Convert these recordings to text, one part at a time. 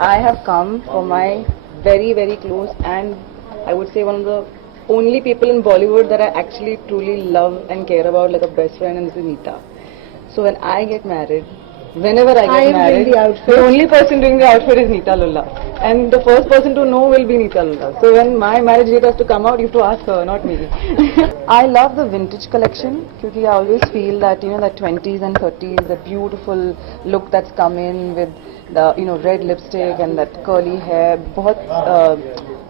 I have come for my very, very close and I would say one of the only people in Bollywood that I actually truly love and care about like a best friend, and this is Neeta. So when I get married, whenever I I get am doing married, the outfit. the only person doing the outfit is Neeta Lulla. And the first person to know will be Neeta Lulla. So when my marriage date has to come out, you have to ask her, not me. I love the vintage collection because I always feel that, you know, that 20s and 30s, the beautiful look that's come in with the, you know, red lipstick and that curly hair.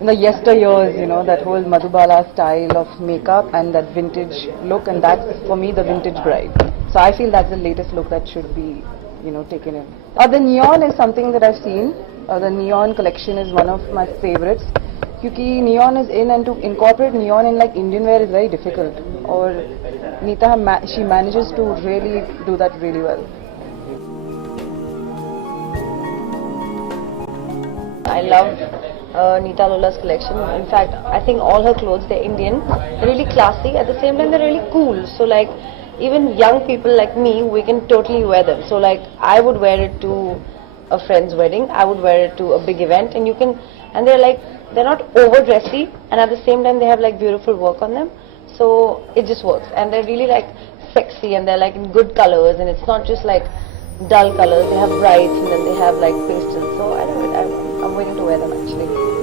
In the yesteryears, you know, that whole Madhubala style of makeup and that vintage look, and that's for me the vintage bride. So I feel that's the latest look that should be, you know, taken in. The neon is something that I've seen. The neon collection is one of my favorites. Because neon is in, and to incorporate neon in like Indian wear is very difficult. Or Neeta, she manages to really do that really well. I love Neeta Lulla's collection. In fact, I think all her clothes, they're Indian. They're really classy. At the same time, they're really cool. So like, even young people like me, we can totally wear them. So like, I would wear it to a friend's wedding. I would wear it to a big event. And you can, and they're like, they're not over dressy. And at the same time, they have like beautiful work on them. So it just works. And they're really like sexy, and they're like in good colors. And it's not just like dull colors. They have brights, and then they have like pastels. So I love it. I'm waiting to wear them actually.